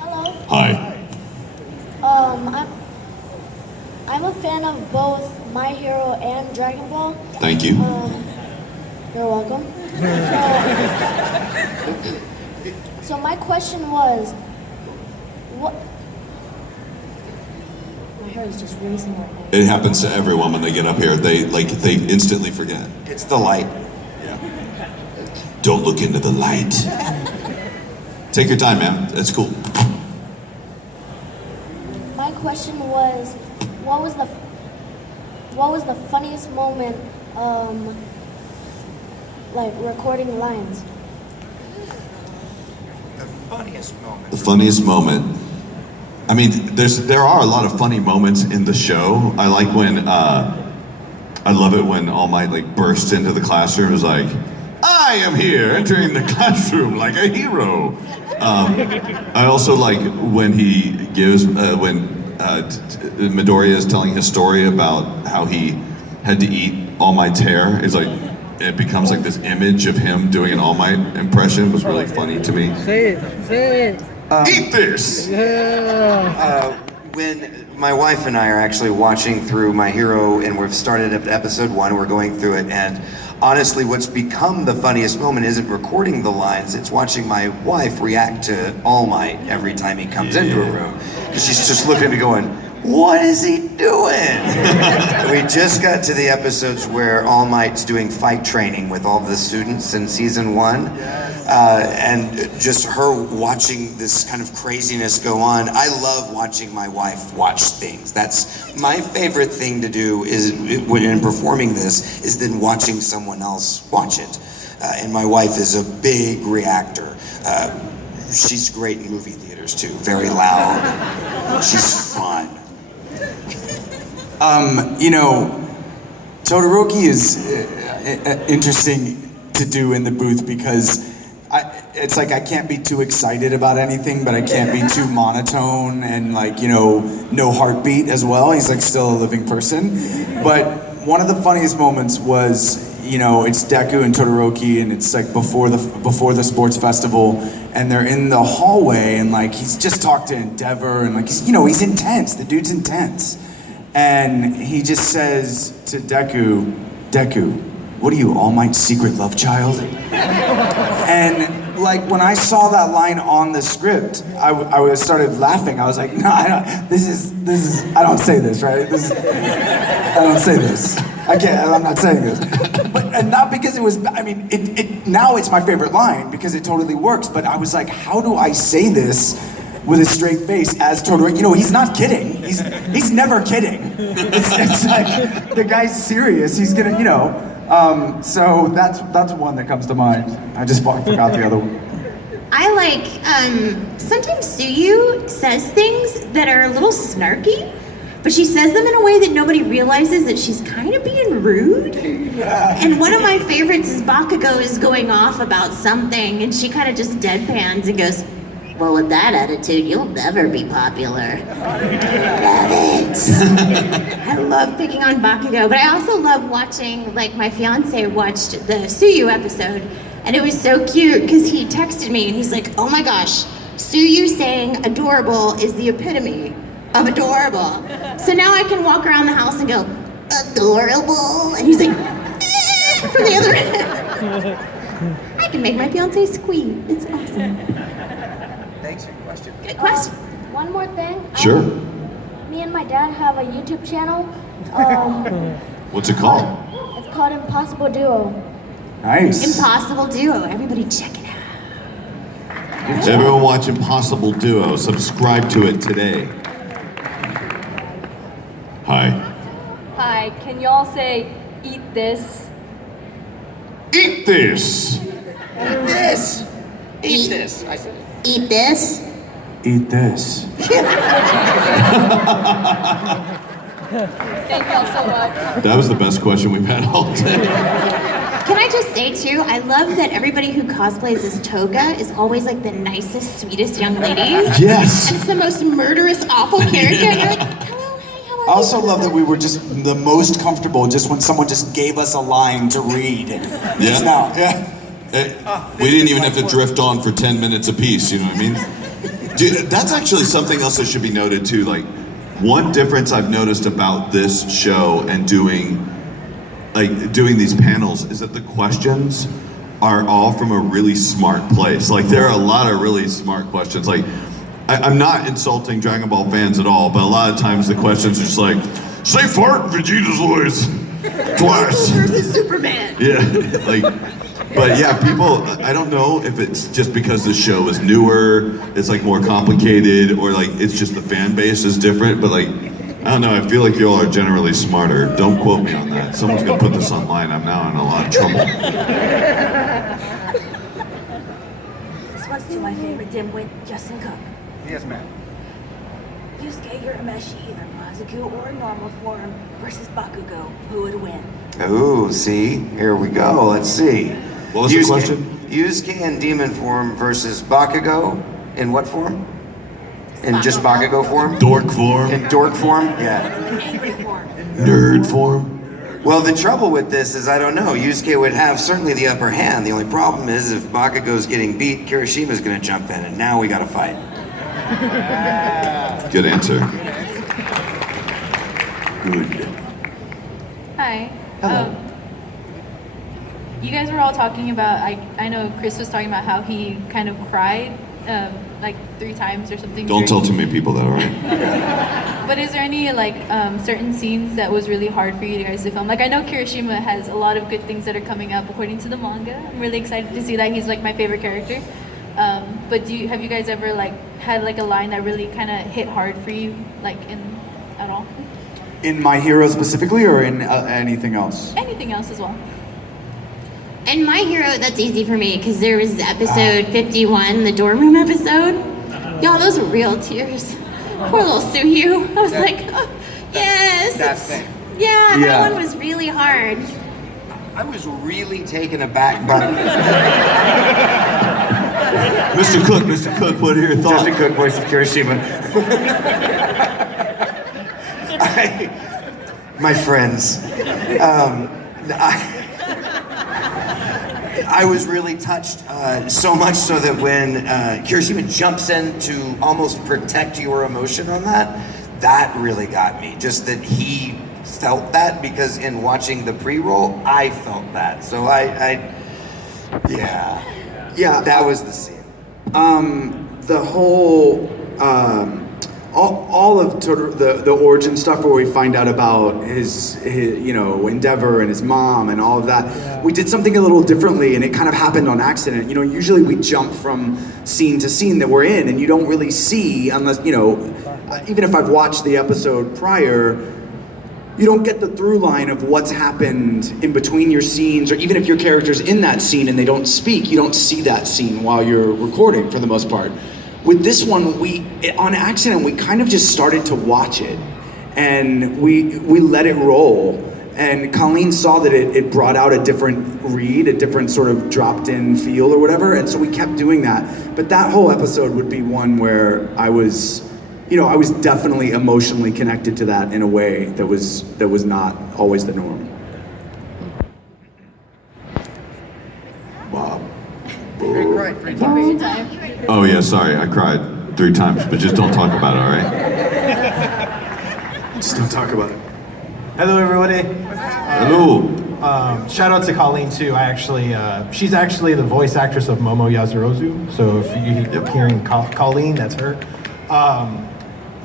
Hello. Hi. I'm a fan of both My Hero and Dragon Ball. Thank you. You're welcome. So my question was, what? My hair is just racing right now. It happens to everyone when they get up here. They instantly forget. It's the light. Don't look into the light. Take your time, man. That's cool. My question was, what was the funniest moment, like recording lines? The funniest moment. I mean, there are a lot of funny moments in the show. I like when I love it when All Might like bursts into the classroom and is like, I am here entering the classroom like a hero. I also like when he gives Midoriya is telling his story about how he had to eat All Might's hair. It's like it becomes like this image of him doing an All Might impression. It was really funny to me. Say it. Eat this! When my wife and I are actually watching through My Hero, and we've started at episode 1, we're going through it, and honestly, what's become the funniest moment isn't recording the lines, it's watching my wife react to All Might every time he comes into a room. Because she's just looking at me going, what is he doing? We just got to the episodes where All Might's doing fight training with all the students in season 1. And just her watching this kind of craziness go on. I love watching my wife watch things. That's my favorite thing to do is when in performing this is then watching someone else watch it. And my wife is a big reactor. She's great in movie theaters too, very loud. She's fun. Todoroki is interesting to do in the booth because it's like I can't be too excited about anything, but I can't be too monotone and no heartbeat as well. He's like still a living person. But one of the funniest moments was, it's Deku and Todoroki, and it's like before the sports festival, and they're in the hallway, and like he's just talked to Endeavor, and like he's intense. The dude's intense. and he just says to Deku, what are you, All Might's secret love child? And like when I saw that line on the script, I started laughing. I was like, no, I don't, this is, I don't say this, right? I don't say this. I'm not saying this. But, and not because it was, I mean, now it's my favorite line because it totally works, but I was like, how do I say this with a straight face as Totoro? You know, he's not kidding. He's never kidding. It's like, the guy's serious. He's gonna, you know, so that's one that comes to mind. I just forgot the other one. I like, sometimes Suyu says things that are a little snarky, but she says them in a way that nobody realizes that she's kind of being rude. And one of my favorites is Bakugo is going off about something, and she kind of just deadpans and goes, well, with that attitude, you'll never be popular. Love it. I love picking on Bakugo, but I also love watching, like my fiance watched the Suyu episode, and it was so cute because he texted me and he's like, oh my gosh, Suyu saying adorable is the epitome of adorable. So now I can walk around the house and go, adorable, and he's like, from the other end. I can make my fiance squeal. It's awesome. Thanks for your question. Good question. One more thing. Sure. Me and my dad have a YouTube channel. What's it called? It's called Impossible Duo. Nice. Impossible Duo. Everybody check it out. Everyone watch Impossible Duo. Subscribe to it today. Hi. Hi, can y'all say, eat this? Eat this! Eat this! Eat this! I said it. Eat this. Eat this. Thank y'all so much. That was the best question we've had all day. Can I just say too, I love that everybody who cosplays as Toga is always like the nicest, sweetest young ladies. Yes. And it's the most murderous, awful character. And you're like, hello, hey, how are I you? also love that we were just the most comfortable just when someone just gave us a line to read. Just now, yeah. We didn't even have to drift on for 10 minutes apiece, you know what I mean? Dude, that's actually something else that should be noted too. Like, one difference I've noticed about this show and doing these panels is that the questions are all from a really smart place. Like, there are a lot of really smart questions. Like, I'm not insulting Dragon Ball fans at all, but a lot of times the questions are just like, say fart in Vegeta's voice twice. Versus Superman. Yeah, like, but yeah, people, I don't know if it's just because the show is newer, it's like more complicated, or like it's just the fan base is different, but like, I don't know, I feel like y'all are generally smarter. Don't quote me on that. Someone's gonna put this online, I'm now in a lot of trouble. This one's to my favorite dimwit, Justin Cook. Yes, ma'am. Yusuke Urameshi, either Mazuku or normal form versus Bakugo. Who would win? Ooh, see? Here we go. Let's see. What was the question? Yusuke in demon form versus Bakugo in what form? In just Bakugo form? Dork form. In dork form? Yeah. Angry form. Nerd form. Well, the trouble with this is I don't know. Yusuke would have certainly the upper hand. The only problem is if Bakugo's getting beat, Kirishima's gonna jump in, and now we gotta fight. Good answer. Good. Hi. Hello. You guys were all talking about, I know Chris was talking about how he kind of cried like 3 times or something. Don't tell too many people that, all right? But is there any like certain scenes that was really hard for you guys to film? Like, I know Kirishima has a lot of good things that are coming up according to the manga. I'm really excited to see that. He's like my favorite character. But have you guys ever like had like a line that really kind of hit hard for you, like at all? In My Hero specifically, or in anything else? Anything else as well. And My Hero, that's easy for me because there was episode 51, the dorm room episode. Y'all, those were real tears. Poor little Suyu. I was like, oh, yes. Yeah, that one was really hard. I was really taken aback by Mr. Cook, what are your thoughts? Justin Cook, voice of Kirishima. My friends, I was really touched, so much so that when Kirishima jumps in to almost protect your emotion on that, that really got me. Just that he felt that, because in watching the pre-roll, I felt that. So yeah, that was the scene. The whole, all of sort of the origin stuff where we find out about his endeavor and his mom and all of that. Yeah. We did something a little differently, and it kind of happened on accident. Usually we jump from scene to scene that we're in, and you don't really see unless, even if I've watched the episode prior, you don't get the through line of what's happened in between your scenes, or even if your character's in that scene and they don't speak, you don't see that scene while you're recording for the most part. With this one, on accident, we kind of just started to watch it, and we let it roll. And Colleen saw that it brought out a different read, a different sort of dropped in feel or whatever, and so we kept doing that. But that whole episode would be one where I was definitely emotionally connected to that in a way that was not always the norm. Wow. Time. Oh yeah, sorry, I cried 3 times, but just don't talk about it, all right? Just don't talk about it. Hello, everybody. Hello. Shout out to Colleen too. She's actually the voice actress of Momo Yazurozu. So if you're hearing Colleen, that's her.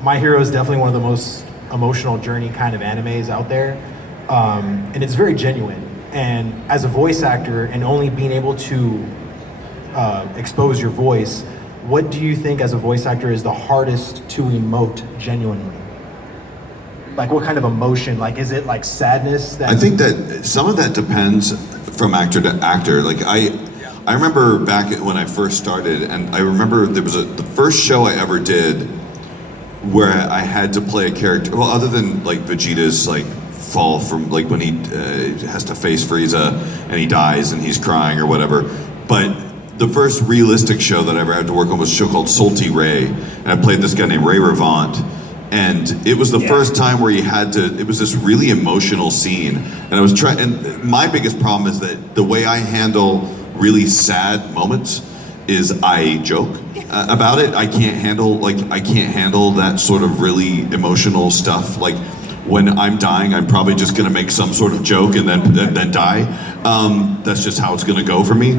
My Hero is definitely one of the most emotional journey kind of animes out there, and it's very genuine. And as a voice actor, and only being able to expose your voice, what do you think as a voice actor is the hardest to emote genuinely? Like what kind of emotion? Like is it like sadness? I think that some of that depends from actor to actor. Like I remember back when I first started, and I remember there was the first show I ever did where I had to play a character. Well, other than like Vegeta's like fall from like when he has to face Frieza and he dies and he's crying or whatever, but the first realistic show that I ever had to work on was a show called Salty Ray, and I played this guy named Ray Revant, and it was the first time where it was this really emotional scene, and I was trying, and my biggest problem is that the way I handle really sad moments is I joke about it. I can't handle that sort of really emotional stuff. Like when I'm dying, I'm probably just gonna make some sort of joke and then die. That's just how it's gonna go for me.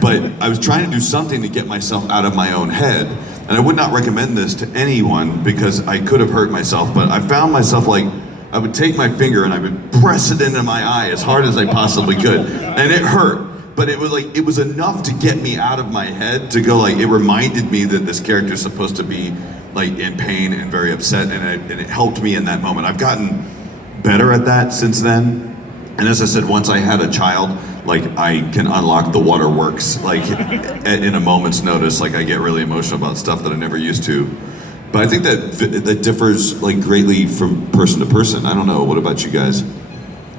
But I was trying to do something to get myself out of my own head. And I would not recommend this to anyone because I could have hurt myself, but I found myself like, I would take my finger and I would press it into my eye as hard as I possibly could. And it hurt. But it was enough to get me out of my head to go like, it reminded me that this character is supposed to be like in pain and very upset, and it helped me in that moment. I've gotten better at that since then. And as I said, once I had a child, like I can unlock the waterworks like in a moment's notice. Like I get really emotional about stuff that I never used to. But I think that differs like greatly from person to person. I don't know, what about you guys?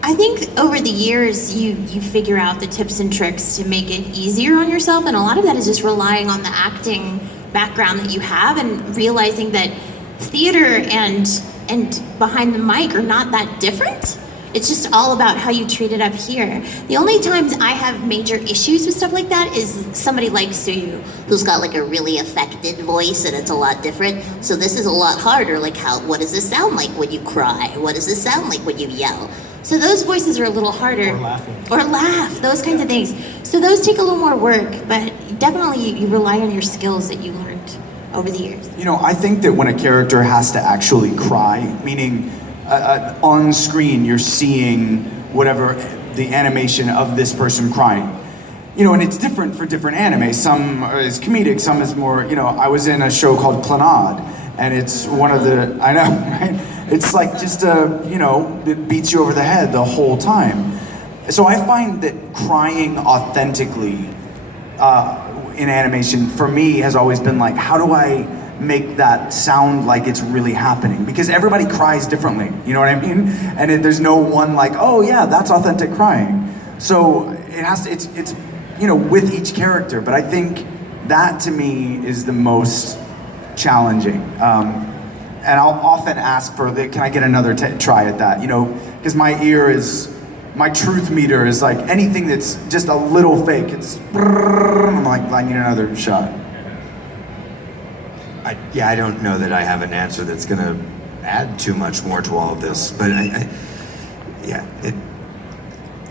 I think over the years, you figure out the tips and tricks to make it easier on yourself, and a lot of that is just relying on the acting background that you have and realizing that theater and behind the mic are not that different. It's just all about how you treat it up here. The only times I have major issues with stuff like that is somebody like Suyu, who's got like a really affected voice and it's a lot different. So this is a lot harder. Like what does this sound like when you cry? What does this sound like when you yell? So those voices are a little harder. Or laugh, those kinds of things. So those take a little more work, but definitely you rely on your skills that you learned over the years. I think that when a character has to actually cry, meaning on screen you're seeing whatever the animation of this person crying, and it's different for different anime. Some is comedic, some is more, I was in a show called Clannad, and it's one of the, I know, right? It's like just it beats you over the head the whole time. So I find that crying authentically in animation for me has always been like, how do I make that sound like it's really happening? Because everybody cries differently, you know what I mean? And there's no one like, oh yeah, that's authentic crying. So it has to, it's with each character, but I think that to me is the most challenging. And I'll often ask for can I get another try at that? Because my truth meter is like anything that's just a little fake. It's, I'm like, I need another shot. I don't know that I have an answer that's gonna add too much more to all of this. But I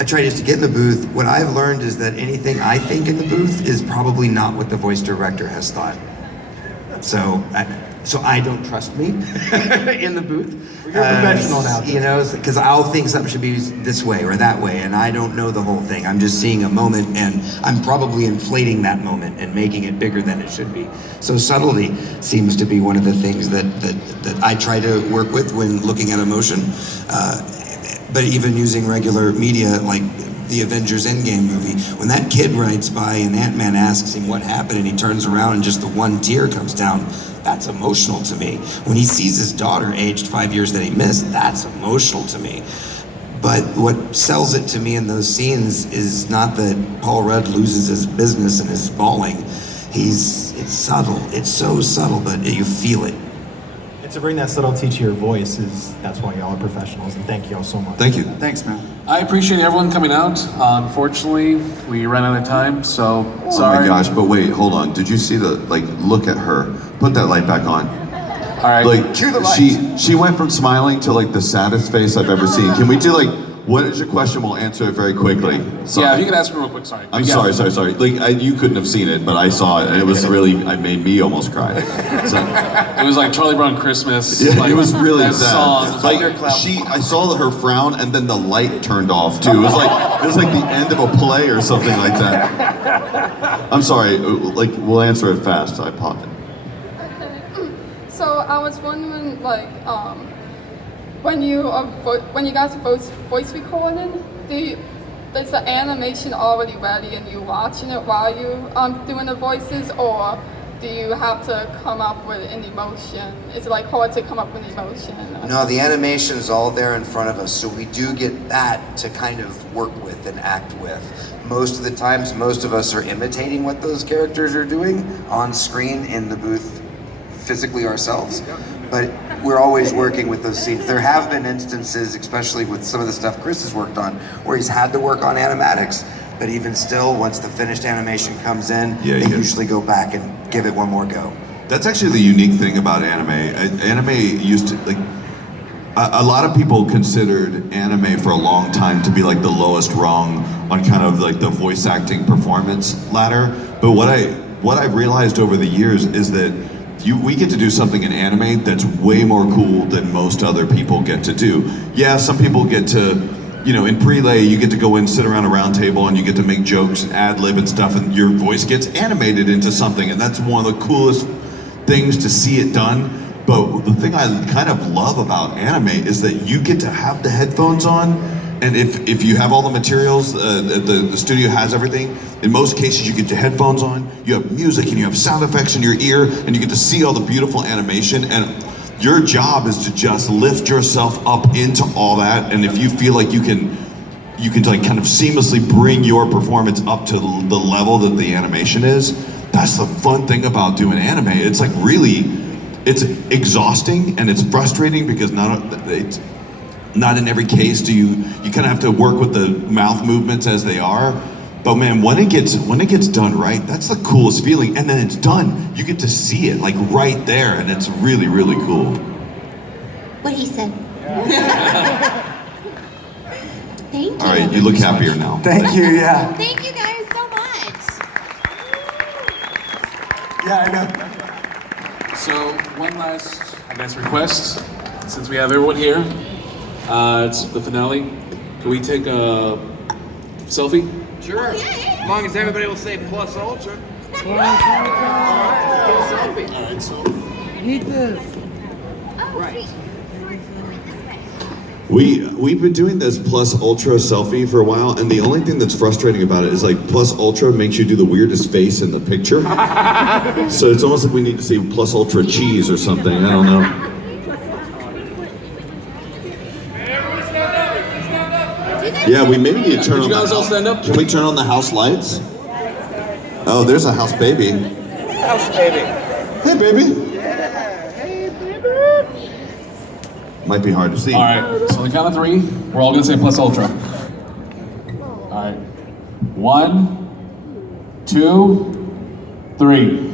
try just to get in the booth. What I've learned is that anything I think in the booth is probably not what the voice director has thought. So I don't trust me in the booth. You're a professional now. You know, because I'll think something should be this way or that way, and I don't know the whole thing. I'm just seeing a moment, and I'm probably inflating that moment and making it bigger than it should be. So subtlety seems to be one of the things that I try to work with when looking at emotion. But even using regular media like the Avengers Endgame movie, when that kid writes by and Ant-Man asks him what happened and he turns around and just the one tear comes down, that's emotional to me. When he sees his daughter aged 5 years that he missed, that's emotional to me. But what sells it to me in those scenes is not that Paul Rudd loses his business and is bawling. It's subtle, it's so subtle, but you feel it. And to bring that subtlety to your voice that's why y'all are professionals, and thank y'all so much. Thank you. Thanks, man. I appreciate everyone coming out. Unfortunately, we ran out of time, so sorry. Oh my gosh, but wait, hold on. Did you see look at her. Put that light back on. All right. Like, cue the light. She went from smiling to like the saddest face I've ever seen. Can we do what is your question? We'll answer it very quickly. Sorry. Yeah, if you could ask her real quick, sorry. I'm sorry. Like, you couldn't have seen it, but I saw it, and it was really, it made me almost cry. So, it was like Charlie Brown Christmas. yeah, like, it was really that sad. song. Like, I saw her frown, and then the light turned off too. It was like the end of a play or something like that. I'm sorry. Like, we'll answer it fast. I apologize. So I was wondering, when you guys voice recording, is the animation already ready and you watching it while you doing the voices, or do you have to come up with an emotion? Is it hard to come up with an emotion? No, the animation's all there in front of us, so we do get that to kind of work with and act with. Most of the times, most of us are imitating what those characters are doing on screen in the booth physically ourselves, but we're always working with those scenes. There have been instances, especially with some of the stuff Chris has worked on, where he's had to work on animatics, but even still, once the finished animation comes in, they usually go back and give it one more go. That's actually the unique thing about anime. Anime used to, a lot of people considered anime for a long time to be like the lowest rung on kind of like the voice acting performance ladder. But what I've realized over the years is that we get to do something in anime that's way more cool than most other people get to do. Yeah, some people get to, in prelay, you get to go in, sit around a round table, and you get to make jokes, ad-lib and stuff, and your voice gets animated into something, and that's one of the coolest things to see it done. But the thing I kind of love about anime is that you get to have the headphones on, and if you have all the materials, the studio has everything. In most cases, you get your headphones on, you have music, and you have sound effects in your ear, and you get to see all the beautiful animation. And your job is to just lift yourself up into all that. And if you feel like you can kind of seamlessly bring your performance up to the level that the animation is, that's the fun thing about doing anime. It's it's exhausting and it's frustrating because not in every case do you kind of have to work with the mouth movements as they are. But man, when it gets done right, that's the coolest feeling. And then it's done. You get to see it right there, and it's really, really cool. What he said. Thank you. All right, you look happier now. Thank you, yeah. Thank you guys so much. Yeah, I know. So one last, request. Since we have everyone here, it's the finale. Can we take a selfie? Sure. As long as everybody will say plus ultra. All right, so Need this. Right. We've been doing this plus ultra selfie for a while, and the only thing that's frustrating about it is plus ultra makes you do the weirdest face in the picture. So it's almost like we need to say plus ultra cheese or something. I don't know. Yeah, we maybe need to turn on the house. stand up? Can we turn on the house lights? Oh, there's a house baby. House baby. Hey, baby. Yeah. Hey, baby. Might be hard to see. All right, so on the count of three, we're all gonna say plus ultra. All right, 1, 2, 3.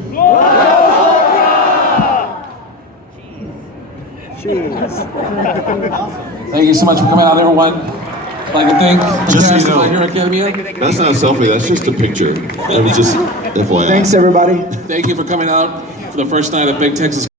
Cheers. Thank you so much for coming out, everyone. I'd like to thank the Just so cast you of know, My Hero Academia. That's not a selfie, that's just a picture. It was just FYI. Thanks, everybody. Thank you for coming out for the first night of Big Texas